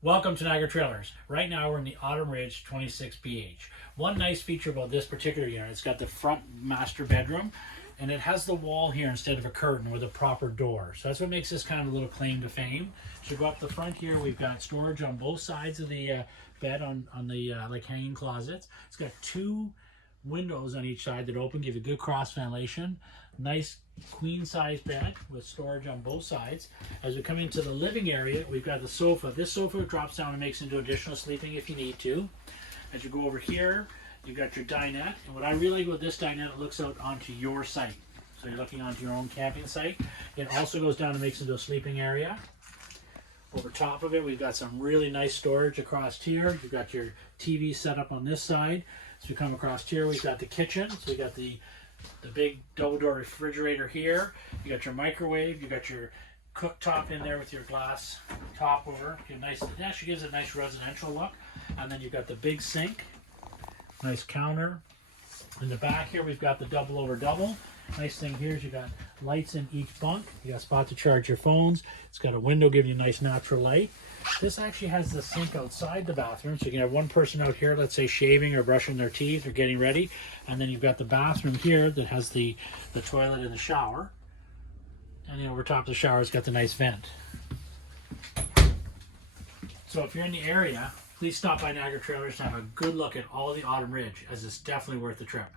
Welcome to Niagara Trailers. Right now we're in the Autumn Ridge 26BH. One nice feature about this particular unit, it's got the front master bedroom and it has the wall here instead of a curtain with a proper door. So that's what makes this kind of a little claim to fame. So go up the front here, we've got storage on both sides of the bed on the like hanging closets. It's got two windows on each side that open, give you good cross ventilation. Nice queen size bed with storage on both sides. As we come into the living area, we've got the sofa. This sofa drops down and makes into additional sleeping if you need to. As you go over here, you've got your dinette. And what I really like with this dinette, it looks out onto your site. So you're looking onto your own camping site. It also goes down and makes into a sleeping area. Over top of it, we've got some really nice storage across here. You've got your TV set up on this side. As we come across here, we've got the kitchen. So we got the big double door refrigerator here. You got your microwave. You got your cooktop in there with your glass top over. Nice. It actually gives it a nice residential look. And then you've got the big sink. Nice counter. In the back here, we've got the double over double. Nice thing here is you got lights in each bunk. You got a spot to charge your phones. It's got a window giving you nice natural light. This actually has the sink outside the bathroom, so you can have one person out here, let's say shaving or brushing their teeth or getting ready, and then you've got the bathroom here that has the toilet and the shower, and then over top of the shower it's got the nice vent. So if you're in the area, please stop by Niagara Trailers to have a good look at all the Autumn Ridge, as it's definitely worth the trip.